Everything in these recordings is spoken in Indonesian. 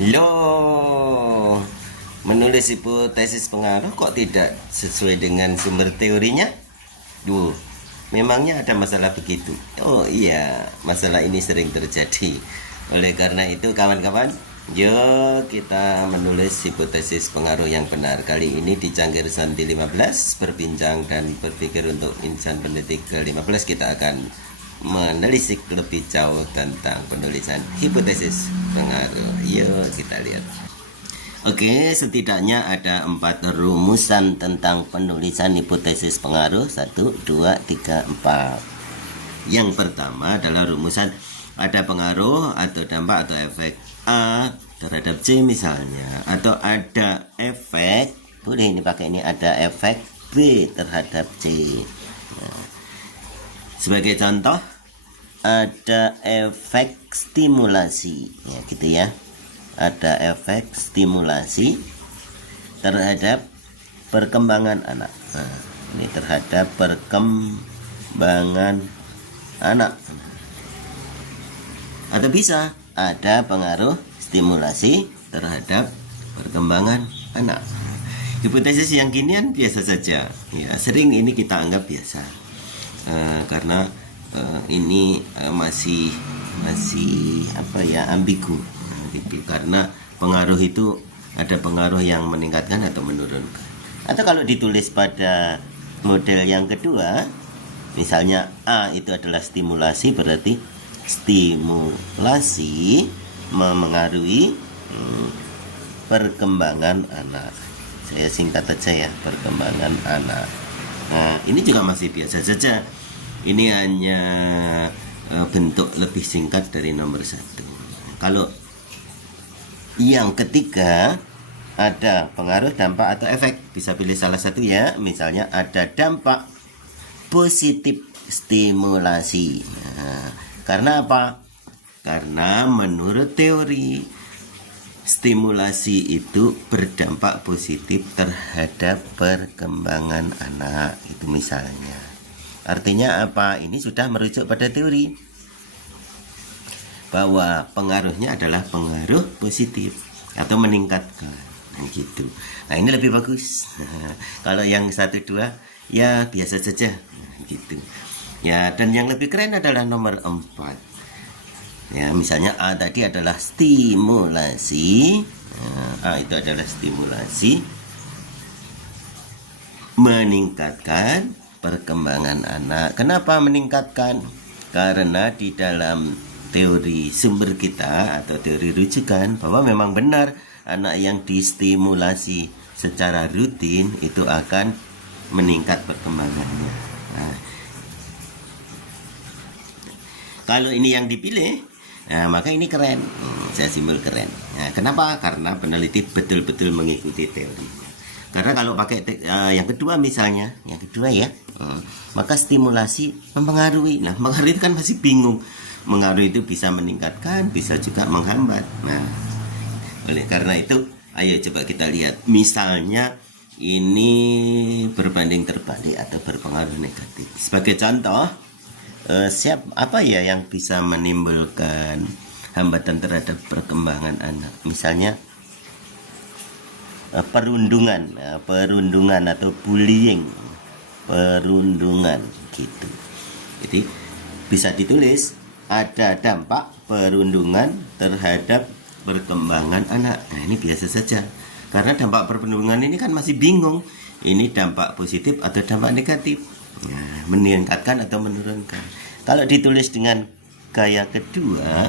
Loh, menulis hipotesis pengaruh kok tidak sesuai dengan sumber teorinya? Duh, memangnya ada masalah begitu? Oh iya, masalah ini sering terjadi. Oleh karena itu kawan-kawan, yuk kita menulis hipotesis pengaruh yang benar. Kali ini di Cangkir Santi 15, berbincang dan berpikir untuk insan pendidik ke-15, kita akan menelisik lebih jauh tentang penulisan hipotesis pengaruh. Yuk kita lihat. Oke, setidaknya ada 4 rumusan tentang penulisan hipotesis pengaruh. 1, 2, 3, 4. Yang pertama adalah rumusan ada pengaruh atau dampak atau efek A terhadap C misalnya, atau ada efek, boleh ini pakai ini, ada efek B terhadap C. Nah, sebagai contoh, ada efek stimulasi, ya gitu ya. Ada efek stimulasi terhadap perkembangan anak. Nah, ini terhadap perkembangan anak. Atau bisa ada pengaruh stimulasi terhadap perkembangan anak. Hipotesis yang ginian biasa saja, ya sering ini kita anggap biasa, karena ini masih apa ya, ambigu gitu, karena pengaruh itu ada pengaruh yang meningkatkan atau menurunkan. Atau kalau ditulis pada model yang kedua, misalnya A itu adalah stimulasi, berarti stimulasi memengaruhi perkembangan anak. Saya singkat saja ya, perkembangan anak. Nah, ini juga masih biasa saja. Ini hanya bentuk lebih singkat dari nomor 1. Kalau yang ketiga, ada pengaruh, dampak, atau efek. Bisa pilih salah satu ya. Misalnya ada dampak positif stimulasi. Nah, karena apa? Karena menurut teori, stimulasi itu berdampak positif terhadap perkembangan anak. Itu misalnya. Artinya apa? Ini sudah merujuk pada teori bahwa pengaruhnya adalah pengaruh positif atau meningkatkan, gitu. Nah, ini lebih bagus. Kalau yang 1, 2 ya biasa saja, gitu. Ya, dan yang lebih keren adalah nomor 4. Ya, misalnya A tadi adalah stimulasi. A itu adalah stimulasi meningkatkan perkembangan anak. Kenapa meningkatkan? Karena di dalam teori sumber kita atau teori rujukan bahwa memang benar anak yang distimulasi secara rutin itu akan meningkat perkembangannya. Nah, kalau ini yang dipilih, nah, maka ini keren. Saya simbol keren. Nah, kenapa? Karena peneliti betul-betul mengikuti teori. Karena kalau pakai yang kedua misalnya, yang kedua ya, maka stimulasi mempengaruhi. Nah, mempengaruhi itu kan masih bingung. Mengaruh itu bisa meningkatkan, bisa juga menghambat. Nah, oleh karena itu, ayo coba kita lihat. Misalnya ini berbanding terbalik atau berpengaruh negatif. Sebagai contoh, apa ya yang bisa menimbulkan hambatan terhadap perkembangan anak? Misalnya perundungan atau bullying, perundungan gitu. Jadi bisa ditulis ada dampak perundungan terhadap perkembangan anak. Nah, ini biasa saja. Karena dampak perundungan ini kan masih bingung. Ini dampak positif atau dampak negatif. Nah, meningkatkan atau menurunkan. Kalau ditulis dengan gaya kedua,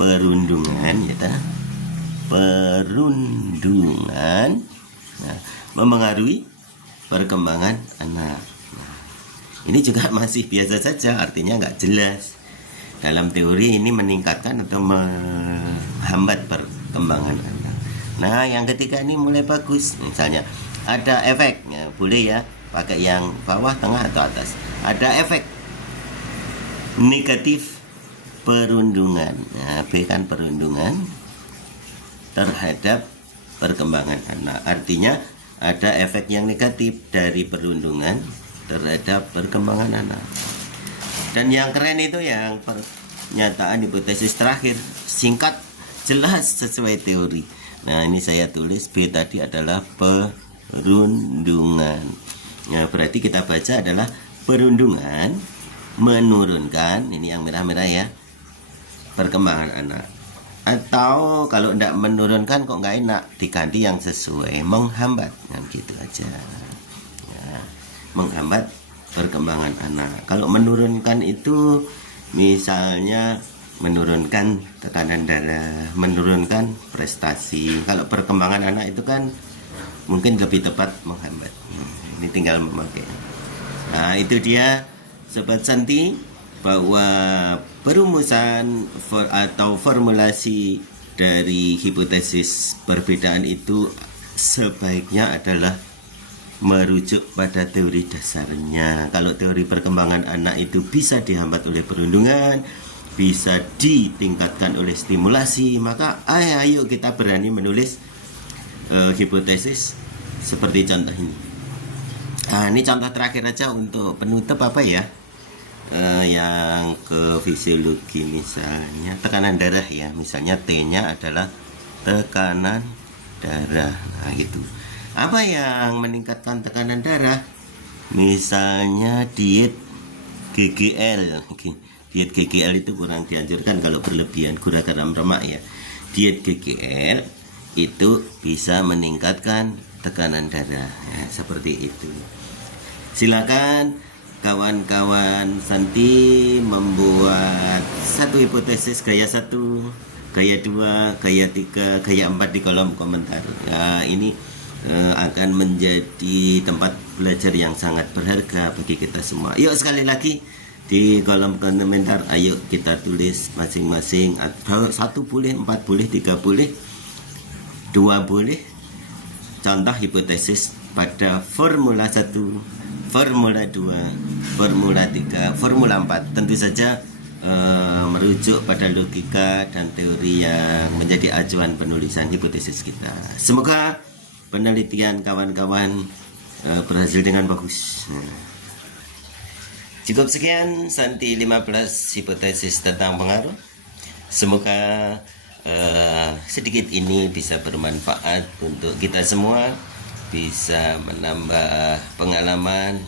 perundungan ya, perundungan, nah, memengaruhi perkembangan anak. Nah, ini juga masih biasa saja, artinya nggak jelas. Dalam teori ini meningkatkan atau menghambat perkembangan anak. Nah, yang ketiga ini mulai bagus. Misalnya ada efek, ya, boleh ya pakai yang bawah, tengah, atau atas. Ada efek negatif perundungan. Nah, B kan perundungan terhadap perkembangan anak. Artinya ada efek yang negatif dari perundungan terhadap perkembangan anak. Dan yang keren itu yang pernyataan hipotesis terakhir, singkat, jelas sesuai teori. Nah, ini saya tulis B tadi adalah perundungan. Nah, berarti kita baca adalah perundungan menurunkan, ini yang merah-merah ya, perkembangan anak. Atau kalau tidak menurunkan kok nggak enak, diganti yang sesuai, menghambat. Nah, gitu aja. Ya, menghambat perkembangan anak. Kalau menurunkan itu misalnya menurunkan tekanan darah, menurunkan prestasi. Kalau perkembangan anak itu kan mungkin lebih tepat menghambat. Ini tinggal memakai. Nah, itu dia Sobat Santi, bahwa perumusan atau formulasi dari hipotesis perbedaan itu sebaiknya adalah merujuk pada teori dasarnya. Kalau teori perkembangan anak itu bisa dihambat oleh perundungan, bisa ditingkatkan oleh stimulasi, maka ayo kita berani menulis hipotesis seperti contoh ini. Nah, ini contoh terakhir aja untuk penutup apa ya? Yang ke fisiologi misalnya tekanan darah ya, misalnya T-nya adalah tekanan darah. Nah, gitu. Apa yang meningkatkan tekanan darah? Misalnya diet GGL. Diet GGL itu kurang dianjurkan kalau berlebihan, gula garam lemak ya. Diet GGL itu bisa meningkatkan tekanan darah ya, seperti itu. Silakan kawan-kawan Santi membuat satu hipotesis gaya 1, gaya 2, gaya 3, gaya 4 di kolom komentar. Ya, ini akan menjadi tempat belajar yang sangat berharga bagi kita semua. Yuk sekali lagi di kolom komentar, ayo kita tulis masing-masing. 1 boleh, 4 boleh, 3 boleh, 2 boleh. Contoh hipotesis pada formula 1, formula 2, formula 3, formula 4. Tentu saja merujuk pada logika dan teori yang menjadi acuan penulisan hipotesis kita. Semoga penelitian kawan-kawan berhasil dengan bagus. Cukup sekian Santi 15 hipotesis tentang pengaruh. Semoga sedikit ini bisa bermanfaat untuk kita semua, bisa menambah pengalaman,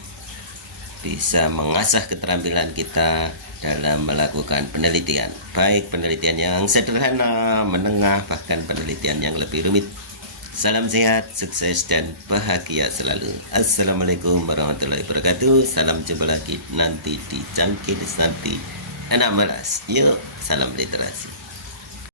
bisa mengasah keterampilan kita dalam melakukan penelitian, baik penelitian yang sederhana, menengah, bahkan penelitian yang lebih rumit. Salam sehat, sukses, dan bahagia selalu. Assalamualaikum warahmatullahi wabarakatuh. Salam jumpa lagi nanti di Cangkir Santi 16. Yuk, salam literasi.